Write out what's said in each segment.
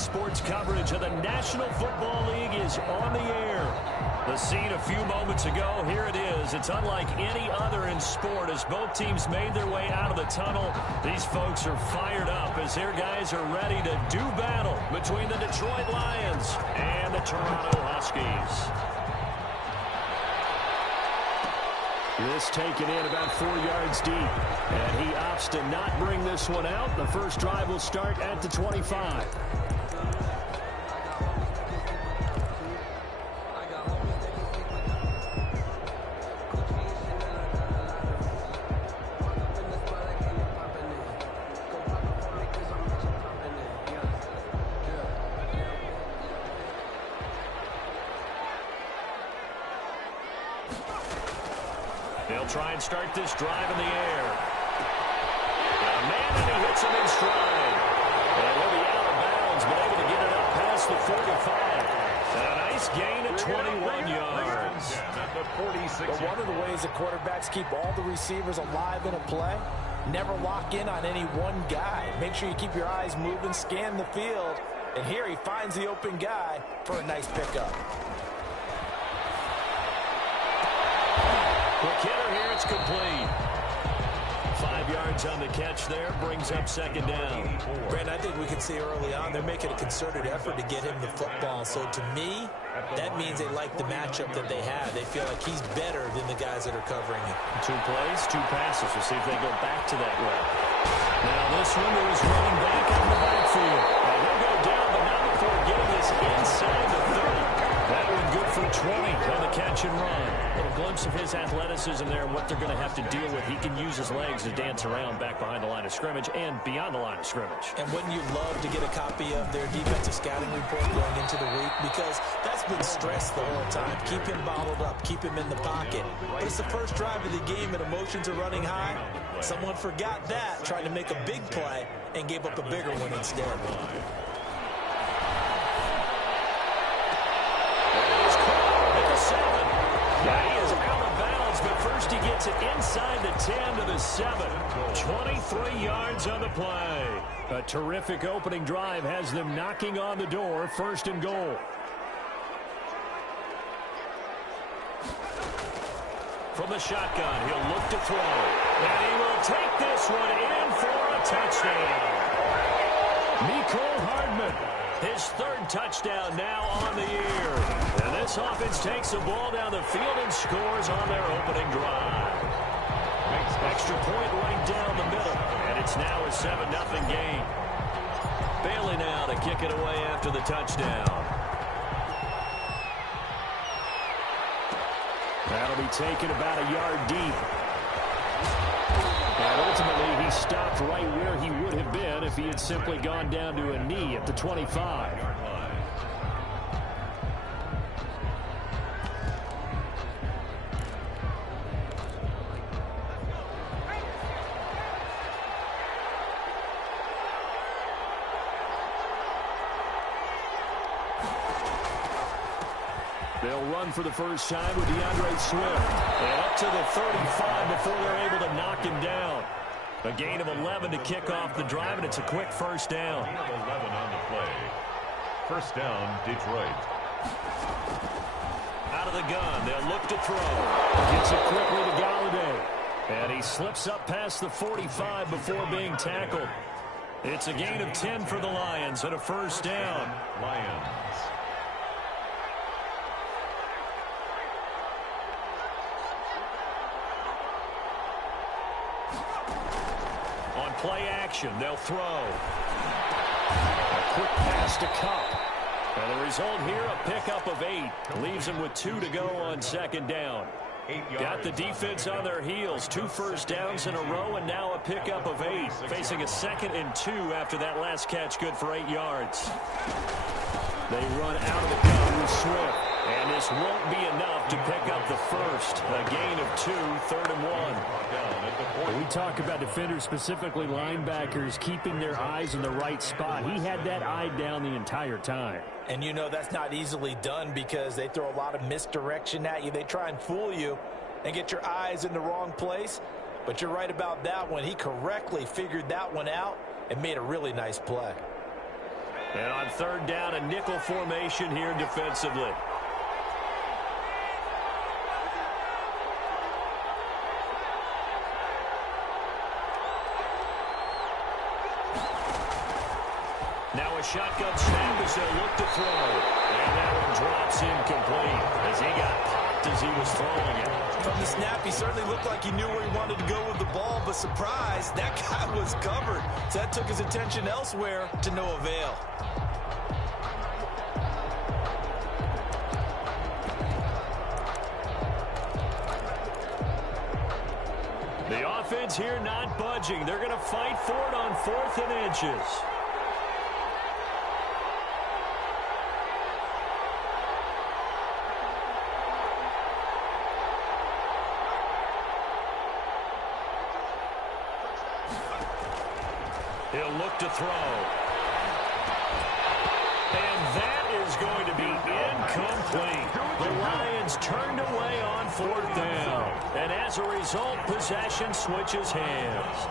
sports coverage of the National Football League is on the air. The scene a few moments ago, here it is. It's unlike any other in sport as both teams made their way out of the tunnel. These folks are fired up as their guys are ready to do battle between the Detroit Lions and the Toronto Huskies. This taken in about 4 yards deep. And he opts to not bring this one out. The first drive will start at the 25. They'll try and start this drive in the air. And man, and he hits him in stride. And he'll be out of bounds, but able to get it up past the 45. And a nice gain at 21 yards. But one of the ways that quarterbacks keep all the receivers alive in a play, never lock in on any one guy. Make sure you keep your eyes moving, scan the field. And here he finds the open guy for a nice pickup. Quick hitter here, it's complete. 5 yards on the catch there, brings up second down. Brandon, I think we can see early on they're making a concerted effort to get him the football. So to me, that means they like the matchup that they have. They feel like he's better than the guys that are covering him. 2 plays, 2 passes. We'll see if they go back to that route. Now this one is running back out in the backfield. And he'll go down, but not before getting this inside the 30. That one good for 20 on the catch and run. A little glimpse of his athleticism there and what they're going to have to deal with. He can use his legs to dance around back behind the line of scrimmage and beyond the line of scrimmage. And wouldn't you love to get a copy of their defensive scouting report going into the week? Because that's been stressed the whole time. Keep him bottled up. Keep him in the pocket. But it's the first drive of the game and emotions are running high. Someone forgot that, tried to make a big play, and gave up a bigger one instead. Yeah, he is out of bounds, but first he gets it inside the 10 to the 7. 23 yards on the play. A terrific opening drive has them knocking on the door, first and goal. From the shotgun, he'll look to throw. And he will take this one in for a touchdown. Mecole Hardman, his 3rd touchdown now on the year. And this offense takes the ball down the field and scores on their opening drive. Extra point right down the middle. And it's now a 7-0 game. Bailey now to kick it away after the touchdown. That'll be taken about a yard deep. And ultimately, he stopped right where he would have been if he had simply gone down to a knee at the 25. They'll run for the first time with DeAndre Swift. And up to the 35 before they're able to knock him down. A gain of 11 to kick off the drive, and it's a quick first down. Gain of 11 on the play. First down, Detroit. Out of the gun, they'll look to throw. Gets it quickly to Galladay. And he slips up past the 45 before being tackled. It's a gain of 10 for the Lions and a first down. Lions. On play action, they'll throw. A quick pass to Kupp. And the result here, a pickup of 8. Leaves them with 2 to go on second down. Got the defense on their heels. 2 first downs in a row, and now a pickup of 8. Facing a 2nd and 2 after that last catch, good for 8 yards. They run out of the gun with Swift. And this won't be enough to pick up the first. A gain of 2, 3rd and 1. We talk about defenders, specifically linebackers, keeping their eyes in the right spot. He had that eye down the entire time. And you know that's not easily done because they throw a lot of misdirection at you. They try and fool you and get your eyes in the wrong place. But you're right about that one. He correctly figured that one out and made a really nice play. And on third down, a nickel formation here defensively. Now a shotgun snap as they look to throw. And that one drops incomplete as he got popped as he was throwing it. From the snap, he certainly looked like he knew where he wanted to go with the ball, but surprise, that guy was covered. So that took his attention elsewhere to no avail. The offense here not budging. They're going to fight for it on 4th and inches. He'll look to throw. And that is going to be incomplete. The Lions turned away on 4th down. And as a result, possession switches hands.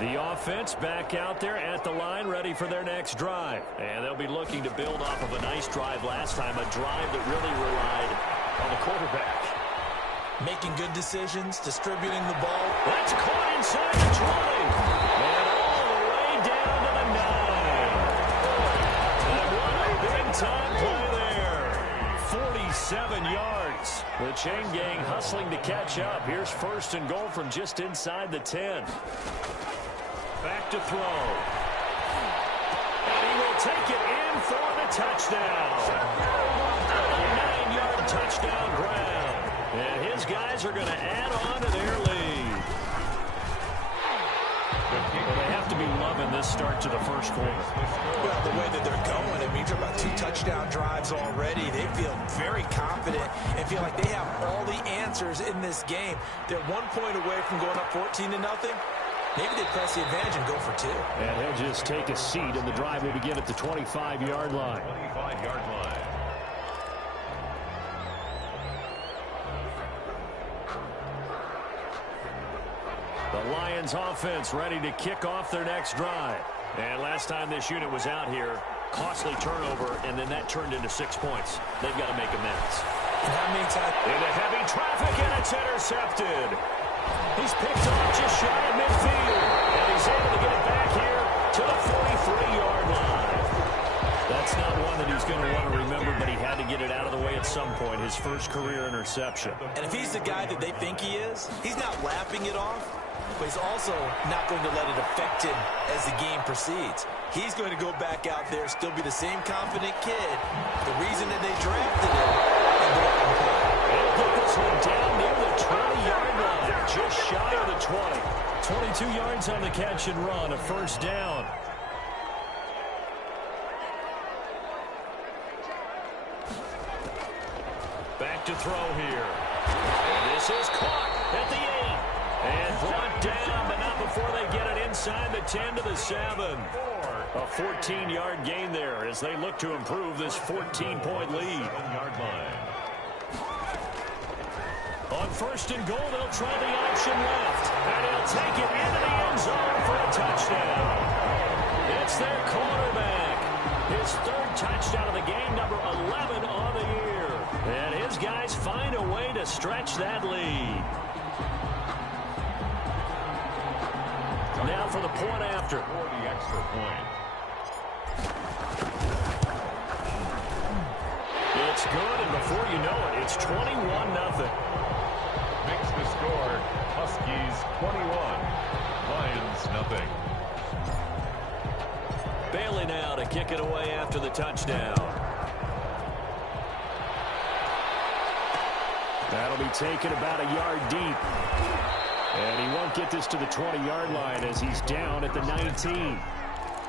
The offense back out there at the line, ready for their next drive. And they'll be looking to build off of a nice drive last time, a drive that really relied on the quarterback. Making good decisions, distributing the ball. That's caught inside the 20. And all the way down to the 9. And what a big-time play there. 47 yards. The chain gang hustling to catch up. Here's 1st and goal from just inside the 10. Back to throw. And he will take it in for the touchdown. A 9-yard touchdown grab. And his guys are going to add on to their lead. Well, they have to be loving this start to the first quarter. Well, the way that they're going, I mean, you're talking about 2 touchdown drives already. They feel very confident and feel like they have all the answers in this game. They're 1 point away from going up 14-0. Maybe they press the advantage and go for 2. And he'll just take a seat, and the drive will begin at the 25-yard line. 25-yard line. The Lions offense ready to kick off their next drive. And last time this unit was out here, costly turnover, and then that turned into 6 points. They've got to make amends. And how many times? Into heavy traffic, and it's intercepted. He's picked off just shy of midfield. And he's able to get it back here to the 43-yard line. That's not one that he's going to want to remember, but he had to get it out of the way at some point. His first career interception. And if he's the guy that they think he is, he's not laughing it off, but he's also not going to let it affect him as the game proceeds. He's going to go back out there, still be the same confident kid, the reason that they drafted him, and go out and play. They'll put this one down near the 20-yard line, just shy of the 20. 22 yards on the catch and run, a 1st down. Back to throw here. And this is caught at the 8. And brought down, but not before they get it inside the 10 to the 7. A 14-yard gain there as they look to improve this 14-point lead. 7-yard line. On 1st and goal, they'll try the option left. And he'll take it into the end zone for a touchdown. It's their quarterback. His 3rd touchdown of the game, number 11 on the year. And his guys find a way to stretch that lead. Now for the point after. For the extra point. It's good, and before you know it, it's 21-0. Makes the score. Huskies 21. Lions nothing. Bailey now to kick it away after the touchdown. That'll be taken about a yard deep. And he won't get this to the 20-yard line as he's down at the 19.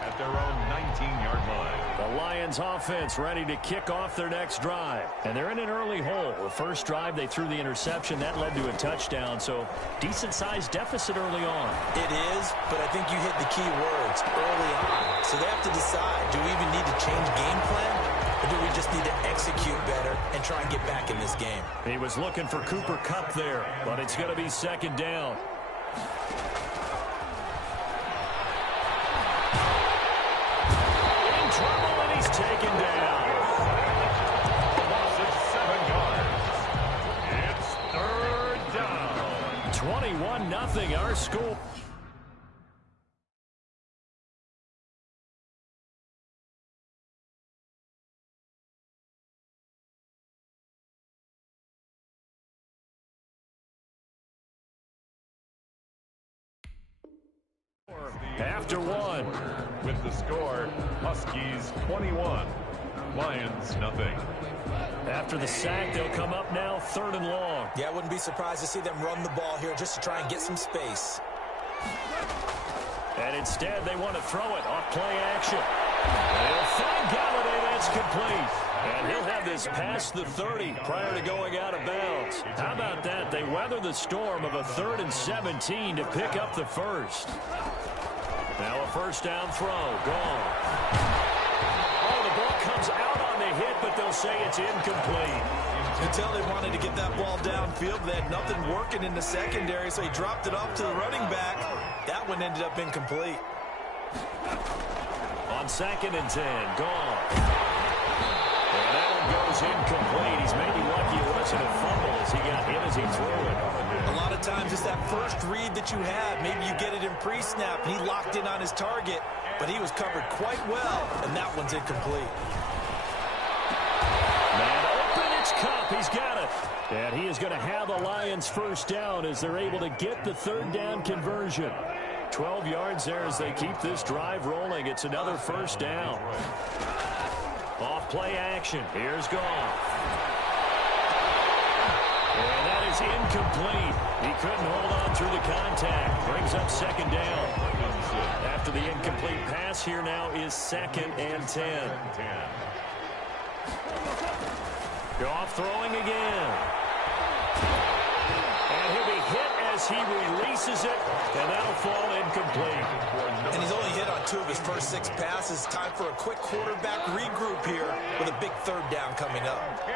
At their own 19-yard line. The Lions offense ready to kick off their next drive. And they're in an early hole. The first drive, they threw the interception. That led to a touchdown, so decent-sized deficit early on. It is, but I think you hit the key words early on. So they have to decide, do we even need to change game plan? or do we just need to execute better and try and get back in this game? He was looking for Cooper Kupp there, but it's going to be second down. In trouble, and he's taken down. Loss of 7 yards. It's third down. 21-0 our score. After one. With the score, Huskies 21, Lions nothing. After the sack, they'll come up now 3rd and long. Yeah, I wouldn't be surprised to see them run the ball here just to try and get some space. And instead, they want to throw it off play action. They'll find Galladay. That's complete. And he'll have this past the 30 prior to going out of bounds. How about that? They weather the storm of a 3rd and 17 to pick up the first. Now a first down throw. Gone. Oh, the ball comes out on the hit, but they'll say it's incomplete. You can tell they wanted to get that ball downfield. They had nothing working in the secondary, so he dropped it off to the running back. That one ended up incomplete. On 2nd and 10, gone. And that one goes incomplete. He's maybe lucky it wasn't a fumble as he got hit as he threw it. A lot of times it's that first read that you have. Maybe you get it in pre-snap. He locked in on his target, but he was covered quite well, and that one's incomplete. Man open, it's Kupp. He's got it. And he is going to have the Lions first down as they're able to get the 3rd down conversion. 12 yards there as they keep this drive rolling. It's another first down. Off play action. Here's Goff. And that is incomplete. He couldn't hold on through the contact. Brings up 2nd down. After the incomplete pass, here now is 2nd and 10. Goff throwing again. And he'll be hit as he releases it, and that'll fall incomplete. And he's only hit on 2 of his first 6 passes. Time for a quick quarterback regroup here with a big 3rd down coming up. 10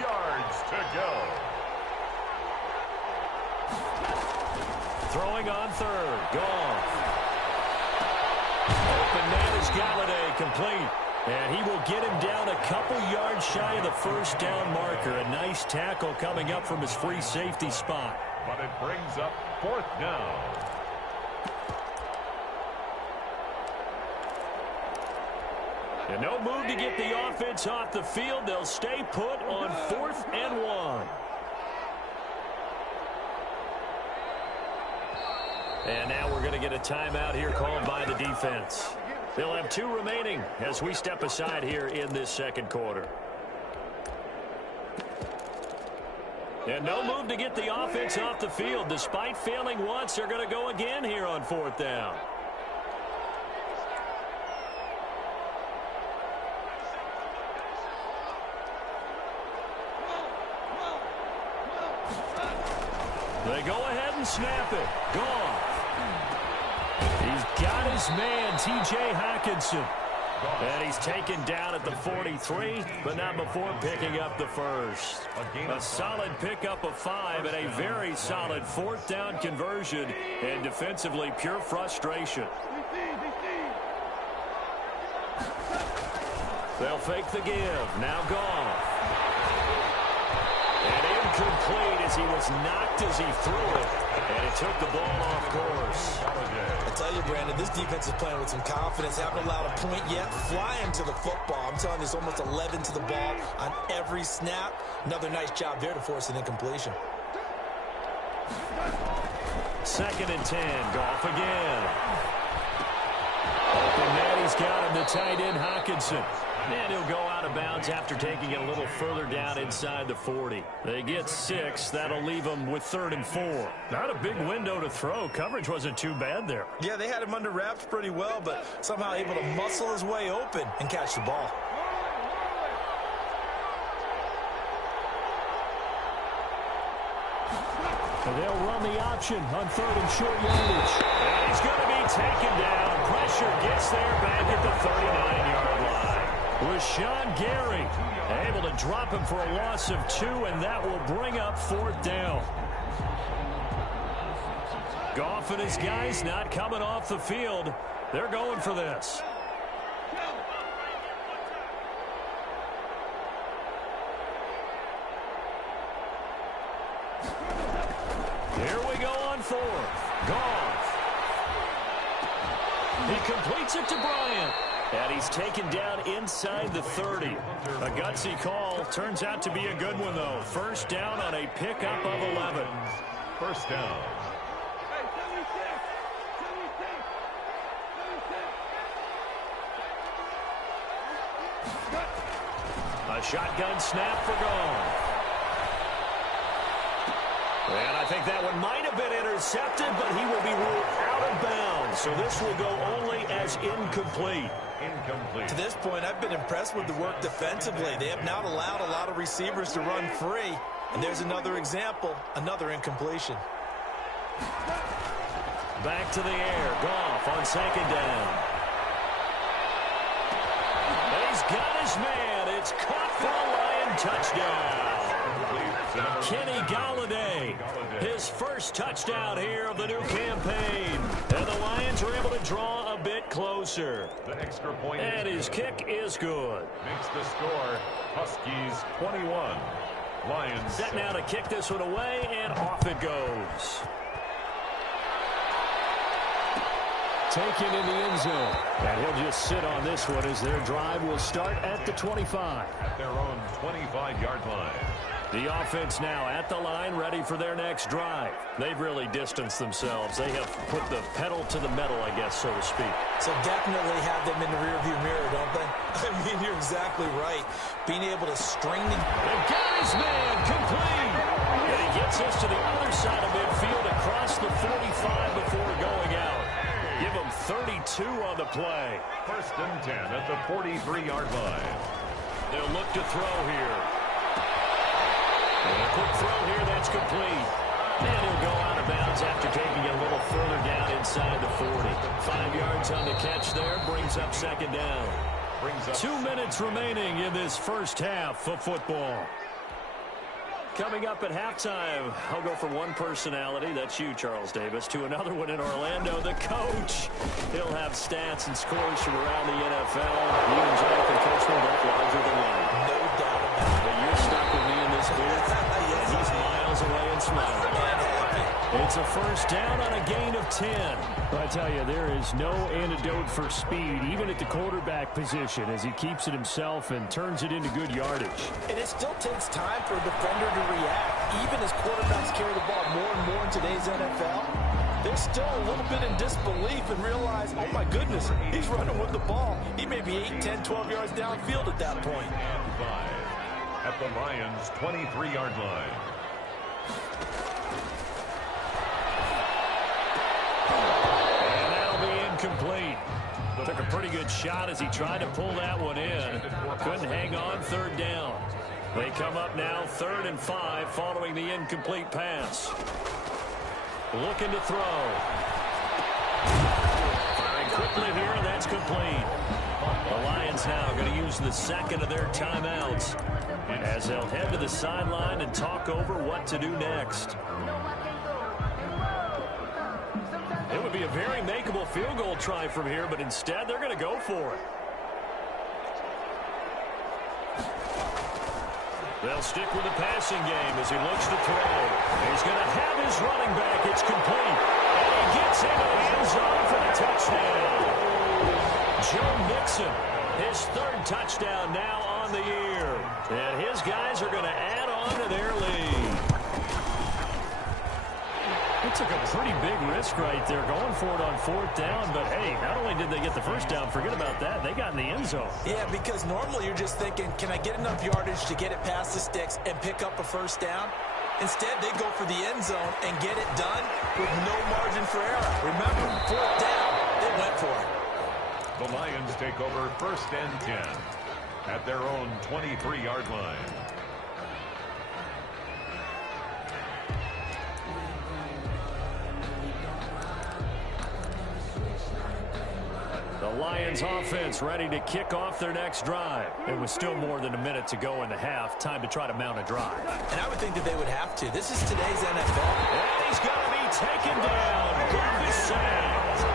yards to go. Throwing on 3rd. Goff. Open man is Galladay, complete. And he will get him down a couple yards shy of the first down marker. A nice tackle coming up from his free safety spot. But it brings up 4th down. And no move to get the offense off the field. They'll stay put on 4th and 1. And now we're going to get a timeout here called by the defense. They'll have 2 remaining as we step aside here in this 2nd quarter. And no move to get the offense off the field. Despite failing once, they're going to go again here on 4th down. They go ahead and snap it. Gone. He's got his man, T.J. Hockenson. And he's taken down at the 43, but not before picking up the first. A solid pickup of 5 and a very solid 4th down conversion. And defensively, pure frustration. They'll fake the give. Now Goff. And incomplete as he was knocked as he threw it. And it took the ball off course. I tell you, Brandon, this defense is playing with some confidence. Haven't allowed a point yet. Flying to the football. I'm telling you, it's almost 11 to the ball on every snap. Another nice job there to force an incompletion. 2nd and 10. Goff again. Open man, he's got him, the tight end, Hockenson. And he'll go out of bounds after taking it a little further down inside the 40. They get 6. That'll leave them with 3rd and 4. Not a big window to throw. Coverage wasn't too bad there. Yeah, they had him under wraps pretty well, but somehow able to muscle his way open and catch the ball. And they'll run the option on 3rd and short yardage. And he's going to be taken down. Pressure gets there back at the 39-yard line. Rashawn Gary able to drop him for a loss of 2, and that will bring up 4th down. Goff and his guys not coming off the field. They're going for this. Here we go on 4th. Goff. He completes it to Bryant. And he's taken down inside the 30. A gutsy call. Turns out to be a good one, though. First down on a pickup of 11. First down. A shotgun snap for Goff. And I think that one might have been intercepted, but he will be ruled out of bounds. So this will go only as incomplete. Incomplete. To this point, I've been impressed with the work defensively. They have not allowed a lot of receivers to run free. And there's another example, another incompletion. Back to the air. Goff on 2nd down. And he's got his man. It's caught for a Lion touchdown. Kenny Golladay, his first touchdown here of the new campaign. And the Lions are able to draw a bit closer. The extra point. And his kick is good. Makes the score Huskies 21. Lions Set now to kick this one away, and off it goes. Taken in the end zone. And he'll just sit on this one as their drive will start at the 25. At their own 25-yard line. The offense now at the line, ready for their next drive. They've really distanced themselves. They have put the pedal to the metal, I guess, so to speak. So definitely have them in the rearview mirror, don't they? I mean, you're exactly right. Being able to string the... They've got his man complete. And he gets us to the other side of midfield across the 45 before going out. Give him 32 on the play. First and 10 at the 43-yard line. They'll look to throw here. And a quick throw here, that's complete. And he'll go out of bounds after taking it a little further down inside the 40. 5 yards on the catch there, brings up 2nd down. 2 minutes remaining in this first half of football. Coming up at halftime, I'll go from one personality, that's you, Charles Davis, to another one in Orlando, the coach. He'll have stats and scores from around the NFL. You and Jonathan Coachman both larger than life. No doubt about it. But you're stuck with me in this booth, and he's miles away and smiling. It's a first down on a gain of 10. I tell you, there is no antidote for speed, even at the quarterback position, as he keeps it himself and turns it into good yardage. And it still takes time for a defender to react. Even as quarterbacks carry the ball more and more in today's NFL, they're still a little bit in disbelief and realize, oh my goodness, he's running with the ball. He may be 8, 10, 12 yards downfield at that point. And 5 at the Lions' 23-yard line. And that'll be incomplete. Took a pretty good shot as he tried to pull that one in. Couldn't hang on, 3rd down. They come up now 3rd and 5 following the incomplete pass. Looking to throw. Firing quickly here, and that's complete. The Lions now going to use the second of their timeouts as they'll head to the sideline and talk over what to do next. It would be a very makeable field goal try from here, but instead they're going to go for it. They'll stick with the passing game as he looks to throw. He's going to have his running back. It's complete. And he gets into the end zone for the touchdown. Joe Mixon, his 3rd touchdown now on the year. And his guys are going to add on to their lead. He took a pretty big risk right there going for it on 4th down. But, hey, not only did they get the first down, forget about that, they got in the end zone. Yeah, because normally you're just thinking, can I get enough yardage to get it past the sticks and pick up a first down? Instead, they go for the end zone and get it done with no margin for error. Remember, 4th down, they went for it. The Lions take over 1st and 10 at their own 23-yard line. The Lions offense ready to kick off their next drive. It was still more than a minute to go in the half. Time to try to mount a drive. And I would think that they would have to. This is today's NFL. And he's going to be taken down. Goff is sacked.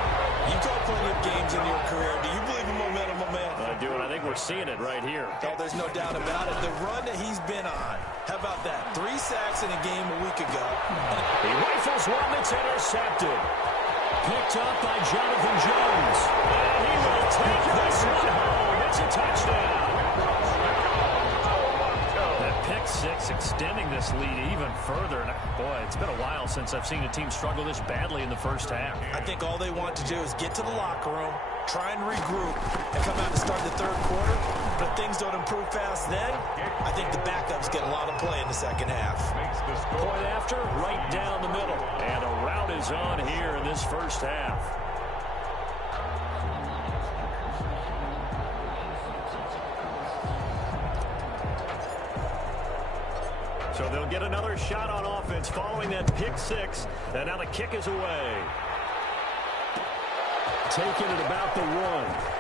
You call plenty of games in your career. Do you believe in momentum, my man? I do, and I think we're seeing it right here. Oh, there's no doubt about it. The run that he's been on. How about that? 3 sacks in a game a week ago. He rifles one that's intercepted. Picked up by Jonathan Jones. And he will take this one home. It's a touchdown. That pick six extending this lead even further. And boy, it's been a while since I've seen a team struggle this badly in the first half. I think all they want to do is get to the locker room, try and regroup, and come out and start the third quarter. But if things don't improve fast then, I think the backups get a lot of play in the second half. Point after, right down the middle. And a rout is on here in this first half. So they'll get another shot on offense following that pick six. And now the kick is away. Taken at about the 1.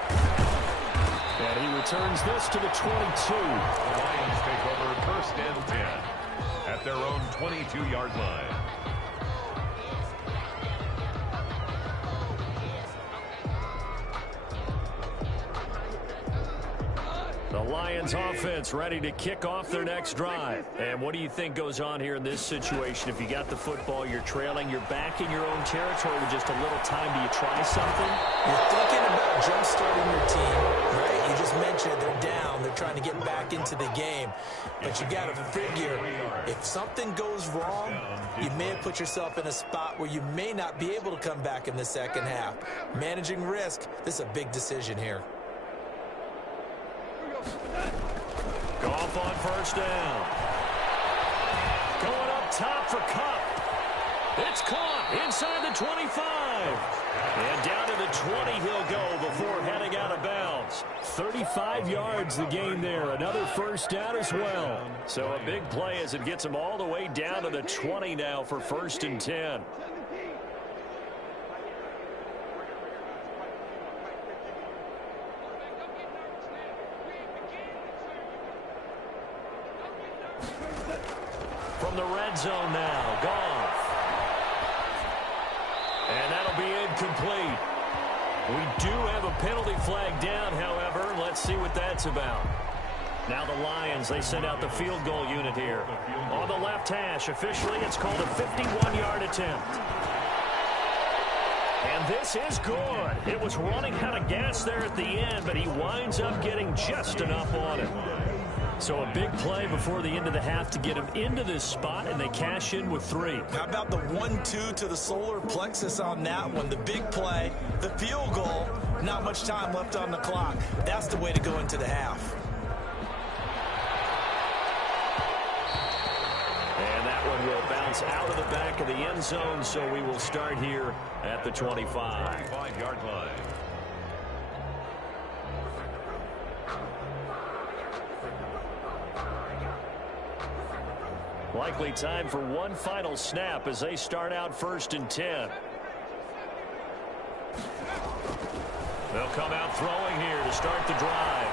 And he returns this to the 22. The Lions take over first and 10 at their own 22-yard line. The Lions offense ready to kick off their next drive. And what do you think goes on here in this situation? If you got the football, you're trailing, you're back in your own territory with just a little time. Do you try something? You're thinking about jump-starting your team, right? You just mentioned they're down. They're trying to get back into the game. But you got to figure, if something goes wrong, you may have put yourself in a spot where you may not be able to come back in the second half. Managing risk, this is a big decision here. Goff on first down. Going up top for Kupp. It's caught inside the 25. And down to the 20 he'll go before heading out of bounds. 35 yards the gain there. Another first down as well. So a big play as it gets him all the way down to the 20 now for first and 10. From the red zone now, Goff. And that'll be incomplete. We do have a penalty flag down, however. Let's see what that's about. Now the Lions, they send out the field goal unit here. On the left hash, officially it's called a 51-yard attempt. And this is good. It was running out of gas there at the end, but he winds up getting just enough on it. So a big play before the end of the half to get him into this spot, and they cash in with 3. How about the 1-2 to the solar plexus on that one? The big play, the field goal, not much time left on the clock. That's the way to go into the half. And that one will bounce out of the back of the end zone, so we will start here at the 25. 25-yard line. Likely time for one final snap as they start out first and 10. They'll come out throwing here to start the drive.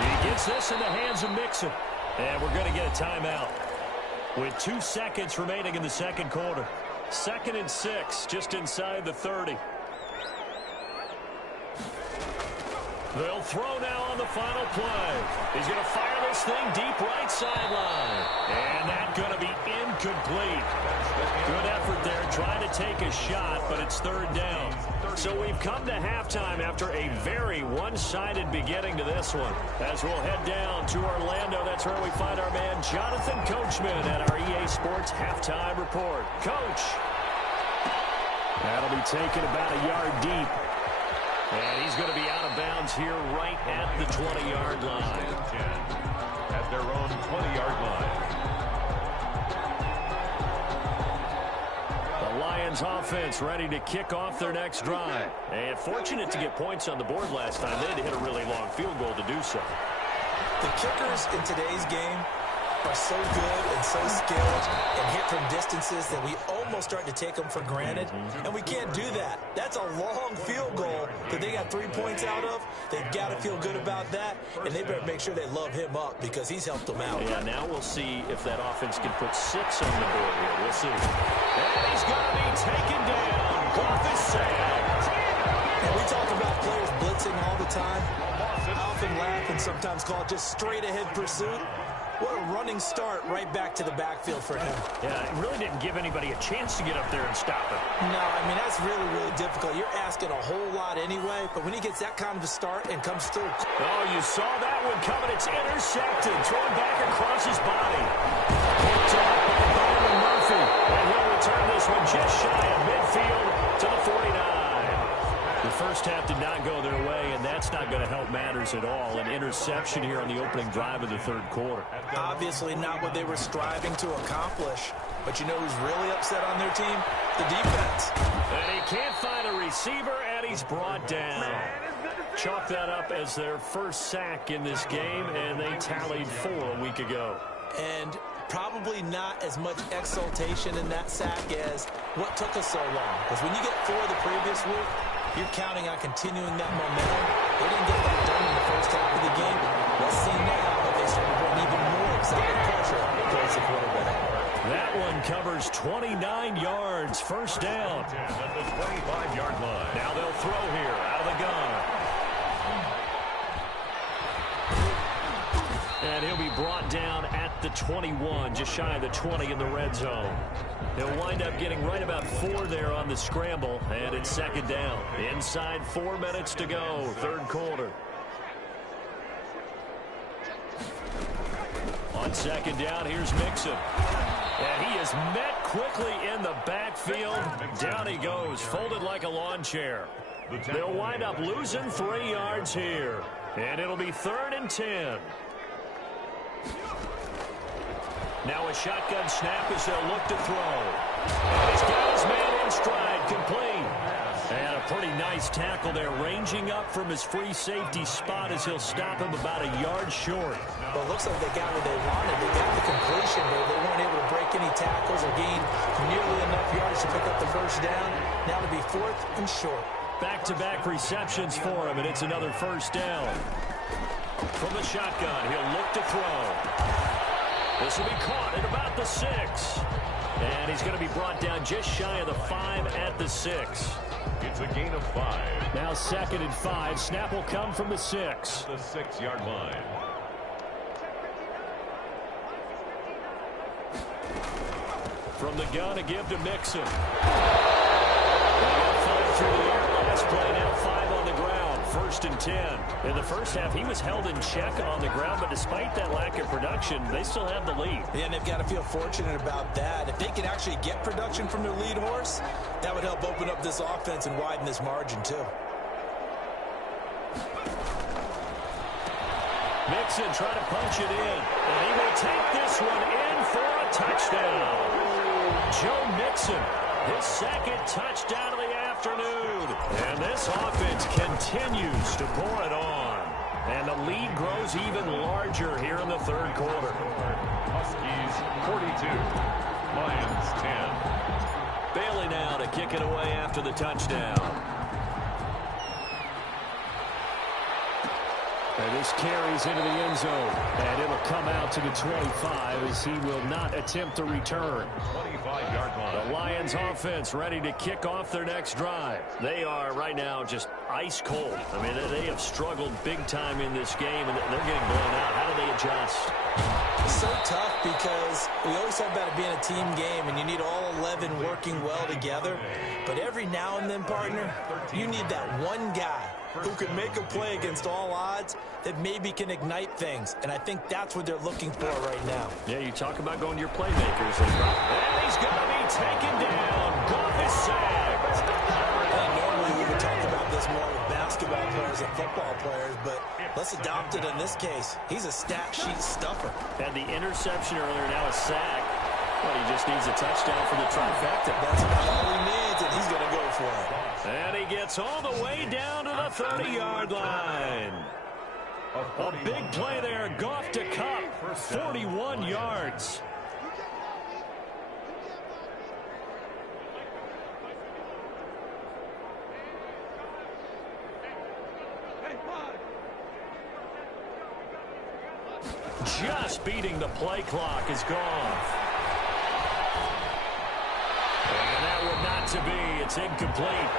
He gets this in the hands of Mixon. And we're going to get a timeout with 2 seconds remaining in the second quarter. 2nd and 6, just inside the 30. They'll throw now on the final play. He's going to fire this thing deep right sideline. And that's going to be incomplete. Good effort there trying to take a shot, but it's 3rd down. So we've come to halftime after a very one-sided beginning to this one. As we'll head down to Orlando, that's where we find our man Jonathan Coachman at our EA Sports Halftime Report. Coach. That'll be taken about a yard deep. And he's going to be out of bounds here right at the 20-yard line. At their own 20-yard line. The Lions offense ready to kick off their next drive. And fortunate to get points on the board last time. They had to hit a really long field goal to do so. The kickers in today's game are so good and so skilled and hit from distances that we almost start to take them for granted, and we can't do that. That's a long field goal that they got 3 points out of. They've got to feel good about that, and they better make sure they love him up because he's helped them out. Yeah, now we'll see if that offense can put 6 on the board here. We'll see. And he's going to be taken down. Goff is sacked. And we talk about players blitzing all the time. I often laugh and sometimes call it just straight-ahead pursuit. What a running start right back to the backfield for him. Yeah, it really didn't give anybody a chance to get up there and stop him. No, I mean, that's really, really difficult. You're asking a whole lot anyway, but when he gets that kind of a start and comes through. Oh, you saw that one coming. It's intercepted. Thrown back across his body. Picked up by Byron Murphy. And he'll return this one just shy of midfield to the 49. The first half did not go their way, and that's not going to help matters at all. An interception here on the opening drive of the third quarter. Obviously not what they were striving to accomplish. But you know who's really upset on their team? The defense. And he can't find a receiver, and he's brought down. Chalk that up as their first sack in this game, and they tallied 4 a week ago. And probably not as much exultation in that sack as what took us so long. Because when you get 4 the previous week, you're counting on continuing that momentum. They didn't get that done in the first half of the game. Let's see now if they start to bring even more exciting pressure towards the quarterback. That one covers 29 yards. First down. At the 25-yard line. Now they'll throw here out of the gun. And he'll be brought down at the 21, just shy of the 20 in the red zone. He'll wind up getting right about 4 there on the scramble, and it's second down. Inside 4 minutes to go, third quarter. On second down, here's Mixon. And he is met quickly in the backfield. Down he goes, folded like a lawn chair. They'll wind up losing 3 yards here. And it'll be 3rd and 10. Now a shotgun snap as they'll look to throw. And he's got his man in stride, complete. And a pretty nice tackle there, ranging up from his free safety spot as he'll stop him about a yard short. Well, it looks like they got what they wanted. They got the completion, but they weren't able to break any tackles or gain nearly enough yards to pick up the first down. Now to be 4th and short. Back-to-back receptions for him, and it's another first down. From the shotgun, he'll look to throw. This will be caught at about the 6. And he's going to be brought down just shy of the 5 at the 6. It's a gain of 5. Now 2nd and 5. Snap will come from the 6. The 6-yard line. From the gun, a give to Mixon. They got 5 through the air last play, now 5 on the ground. 1st and 10. In the first half, he was held in check on the ground, but despite that lack of production, they still have the lead. Yeah, and they've got to feel fortunate about that. If they can actually get production from their lead horse, that would help open up this offense and widen this margin, too. Mixon trying to punch it in, and he will take this one in for a touchdown. Joe Mixon, his 2nd touchdown of the afternoon. And this offense continues to pour it on. And the lead grows even larger here in the third quarter. Huskies 42, Lions 10. Bailey now to kick it away after the touchdown. And this carries into the end zone. And it'll come out to the 25 as he will not attempt to return. 25-yard line. The Lions offense ready to kick off their next drive. They are right now just ice cold. I mean, they have struggled big time in this game, and they're getting blown out. How do they adjust? It's so tough because we always talk about it being a team game, and you need all 11 working well together. But every now and then, partner, you need that one guy who can make a play against all odds that maybe can ignite things. And I think that's what they're looking for right now. Yeah, you talk about going to your playmakers. And he's going to be taken down. Goff is sacked. Normally we would talk about this more with basketball players and football players, but let's adopt it in this case. He's a stat sheet stuffer. Had the interception earlier, now a sack. Well, he just needs a touchdown for the trifecta. That's about all he needs, and he's going to go for it. And he gets all the way down to the 30-yard line. A big play there. Goff to Kupp. 41 yards. Just beating the play clock is gone. And that would not to be. It's incomplete.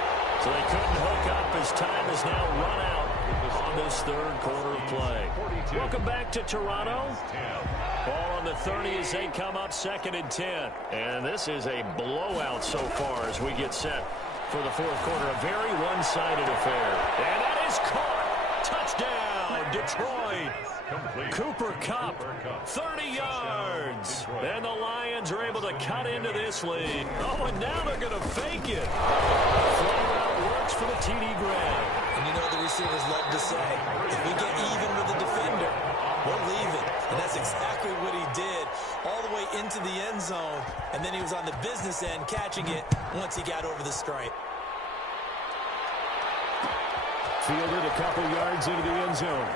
So they couldn't hook up as time is now run out on this third quarter of play. Welcome back to Toronto. Ball on the 30 as they come up 2nd and 10. And this is a blowout so far as we get set for the fourth quarter. A very one-sided affair. And that is caught. Touchdown, Detroit. Cooper Kupp, 30 yards. And the Lions are able to cut into this lead. Oh, and now they're going to fake it. Flat out works for the TD grab. And you know the receivers love to say, if we get even with the defender, we'll leave it. And that's exactly what he did all the way into the end zone. And then he was on the business end catching it once he got over the stripe. Fielded a couple yards into the end zone.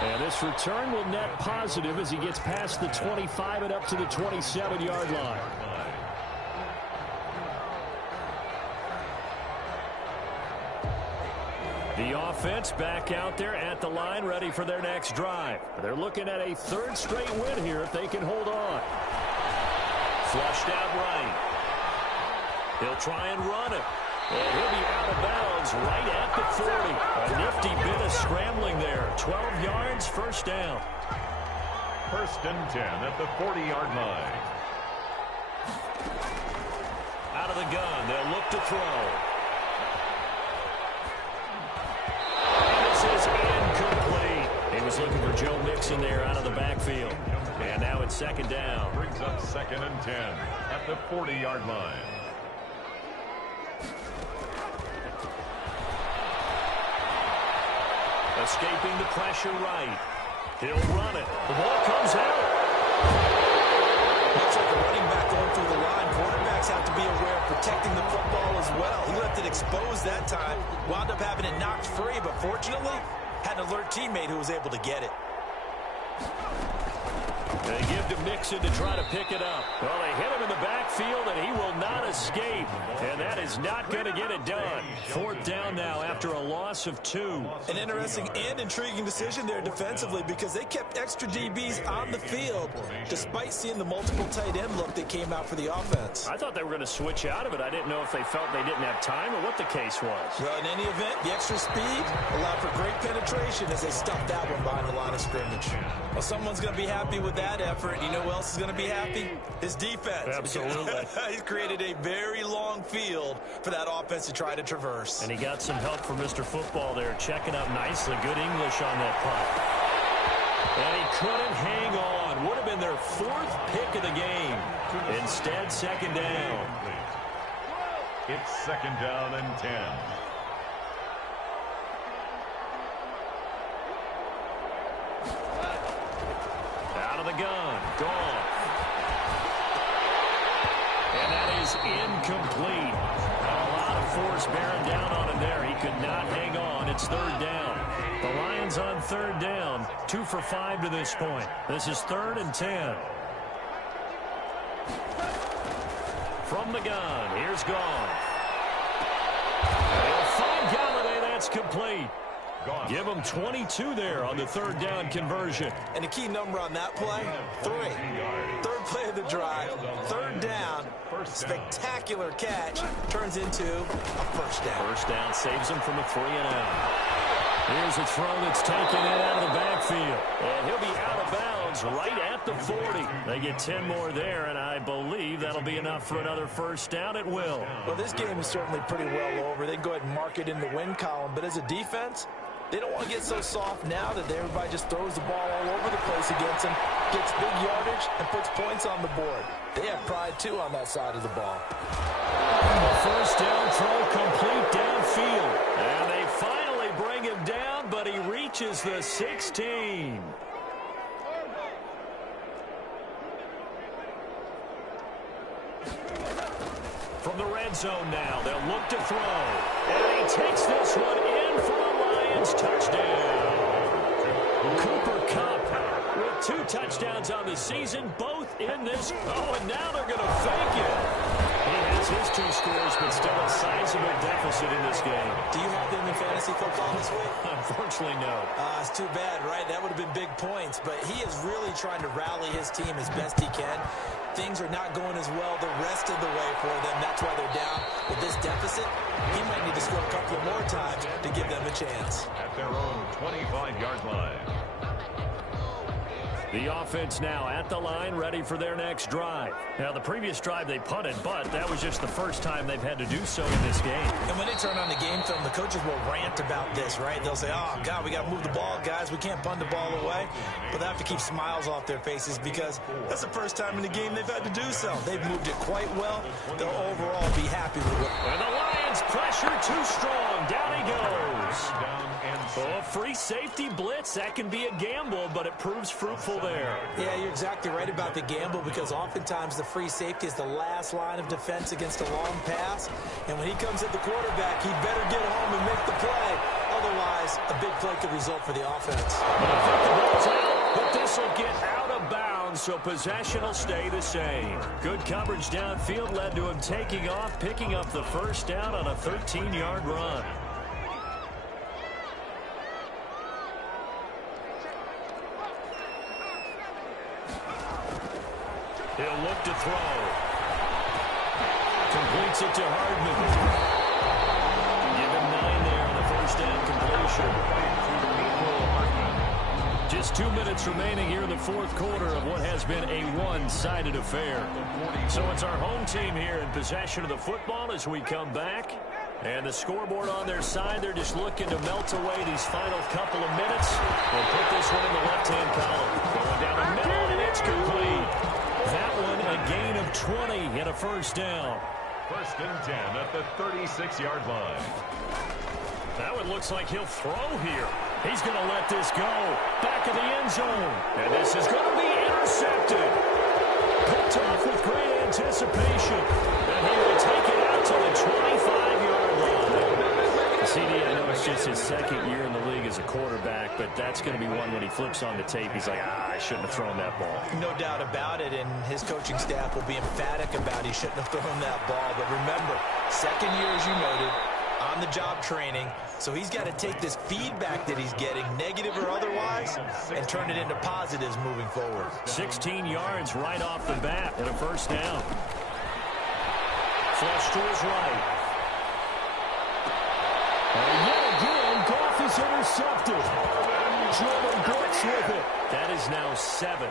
And this return will net positive as he gets past the 25 and up to the 27-yard line. The offense back out there at the line, ready for their next drive. They're looking at a third straight win here if they can hold on. Flushed out right. He'll try and run it. And he'll be out of bounds right at the 40. A nifty bit of scrambling there. 12 yards, first down. 1st and 10 at the 40-yard line. Out of the gun, they'll look to throw. And this is incomplete. He was looking for Joe Mixon there out of the backfield. And now it's 2nd down. Brings up 2nd and 10 at the 40-yard line. Escaping the pressure right. He'll run it. The ball comes out. Much like a running back going through the line, quarterbacks have to be aware of protecting the football as well. He left it exposed that time. Wound up having it knocked free, but fortunately, had an alert teammate who was able to get it. They give to Mixon to try to pick it up. Well, they hit him in the backfield, and he will not escape. And that is not going to get it done. 4th down now after a loss of 2. An interesting and intriguing decision there defensively because they kept extra DBs on the field despite seeing the multiple tight end look that came out for the offense. I thought they were going to switch out of it. I didn't know if they felt they didn't have time or what the case was. Well, in any event, the extra speed allowed for great penetration as they stuffed that one behind the line of scrimmage. Well, someone's going to be happy with that effort. You know who else is going to be happy? His defense. Absolutely. He's created a very long field for that offense to try to traverse. And he got some help from Mr. Football there, checking up nicely. Good English on that punt. And he couldn't hang on. Would have been their 4th pick of the game. Instead, 2nd down. It's 2nd down and 10. Out of the gun. Gone. And that is incomplete. A lot of force bearing down on him there. He could not hang on. It's 3rd down. The Lions on 3rd down. 2 for 5 to this point. This is 3rd and 10. From the gun. Here's Goff. They'll find Galladay. That's complete. Give them 22 there on the 3rd down conversion. And a key number on that play, 3. 3rd play of the drive, 3rd down, spectacular catch, turns into a 1st down. 1st down saves them from a 3-and-out. Here's a throw that's taken in out of the backfield. And he'll be out of bounds right at the 40. They get 10 more there, and I believe that'll be enough for another 1st down. It will. Well, this game is certainly pretty well over. They can go ahead and mark it in the win column, but as a defense, they don't want to get so soft now that everybody just throws the ball all over the place against them, gets big yardage, and puts points on the board. They have pride, too, on that side of the ball. A 1st down throw complete downfield. And they finally bring him down, but he reaches the 16. From the red zone now, they'll look to throw. And he takes this one in for a line Lions touchdown. Cooper Kupp with 2 touchdowns on the season, both in this. Oh, and now they're going to fake it. He has his 2 scores, but still a sizable deficit in this game. Do you have him in fantasy football this week? Unfortunately, no. It's too bad, right? That would have been big points, but he is really trying to rally his team as best he can. Things are not going as well the rest of the way for them. That's why they're down. With this deficit, he might need to score a couple of more times to give them a chance. At their own 25-yard line. The offense now at the line, ready for their next drive. Now, the previous drive they punted, but that was just the first time they've had to do so in this game. And when they turn on the game film, the coaches will rant about this, right? They'll say, oh, God, we got to move the ball, guys. We can't punt the ball away. But they have to keep smiles off their faces because that's the first time in the game they've had to do so. They've moved it quite well. They'll overall be happy with it. And the Lions pressure too strong. Down he goes. Oh, free safety blitz. That can be a gamble, but it proves fruitful there. Yeah, you're exactly right about the gamble because oftentimes the free safety is the last line of defense against a long pass. And when he comes at the quarterback, he better get home and make the play. Otherwise, a big play could result for the offense. But this will get out of bounds, so possession will stay the same. Good coverage downfield led to him taking off, picking up the first down on a 13-yard run. He'll look to throw. Completes it to Hardman. Give him 9 there on the first down completion. Just 2 minutes remaining here in the fourth quarter of what has been a one-sided affair. So it's our home team here in possession of the football as we come back. And the scoreboard on their side, they're just looking to melt away these final couple of minutes and put this one in the left-hand column. Going down the middle, and it's complete. That one a gain of 20 and a first down. First and 10 at the 36-yard line. That one looks like he'll throw here. He's going to let this go. Back of the end zone. And this is going to be intercepted. Picked off with great anticipation. And he will take it out to the 25-yard line. CD, I know it's just his second year in the league as a quarterback, but that's going to be one when he flips on the tape. He's like, I shouldn't have thrown that ball. No doubt about it, and his coaching staff will be emphatic about he shouldn't have thrown that ball. But remember, second year, as you noted, on-the-job training. So he's got to take this feedback that he's getting, negative or otherwise, and turn it into positives moving forward. 16 yards right off the bat and a first down. Flush to his right. And yet again, Goff is intercepted. Jordan Brooks with it. That is now 7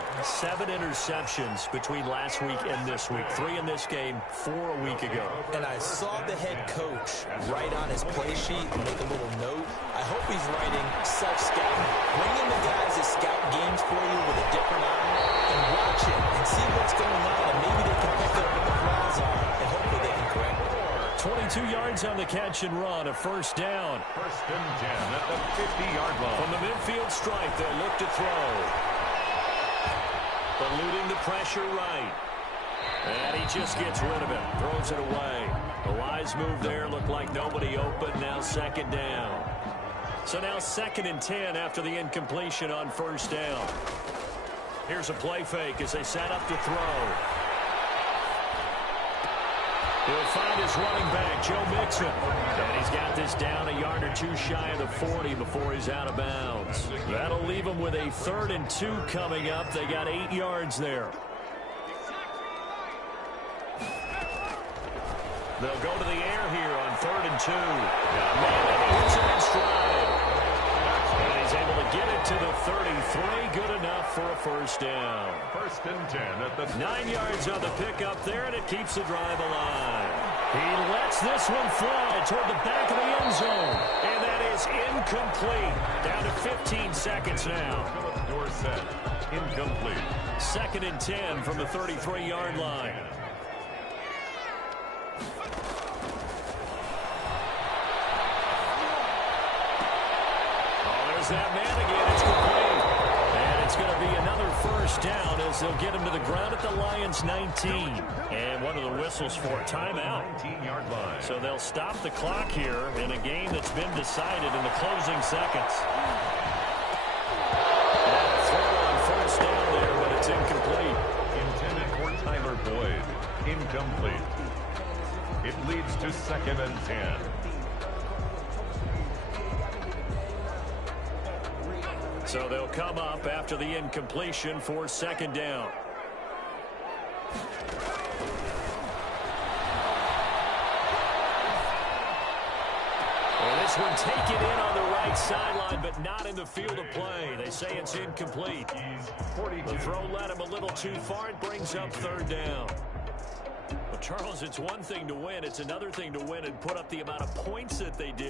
interceptions between last week and this week. 3 in this game, 4 a week ago. And I saw the head coach write on his play sheet and make a little note. I hope he's writing self-scouting. Bring in the guys that scout games for you with a different eye and watch it and see what's going on, and maybe they can pick up what the flaws are, and hopefully they can correct it. 22 yards on the catch and run, a first down. First and 10 at the 50-yard line. From the midfield stripe, they'll look to throw. Eluding the pressure right. And he just gets rid of it, throws it away. The wise move there, looked like nobody open, now second down. So now second and 10 after the incompletion on first down. Here's a play fake as they set up to throw. He'll find his running back, Joe Mixon. And he's got this down a yard or two shy of the 40 before he's out of bounds. That'll leave him with a 3rd and 2 coming up. They got 8 yards there. They'll go to the air here on 3rd and 2. Now, man, he hits it in stride. And he's able to get it to the 33. Good enough for a first down. First and 10 at the 9 yards on the pickup there, and it keeps the drive alive. He lets this one fly toward the back of the end zone. And that is incomplete. Down to 15 seconds now. Dorsett, incomplete. 2nd and 10 from the 33-yard line. Oh, there's that man again. It's complete. And it's going to be another first down as they'll get him to the ground at the Lions' 19. And one of the whistles for a timeout. 19-yard line. So they'll stop the clock here in a game that's been decided in the closing seconds. And a throw on first down there, but it's incomplete. Intended for Tyler Boyd. Incomplete. It leads to 2nd and 10. So they'll come up after the incompletion for 2nd down. And this one taken in on the right sideline, but not in the field of play. They say it's incomplete. The throw led him a little too far. It brings up 3rd down. Well, Charles, it's one thing to win. It's another thing to win and put up the amount of points that they did.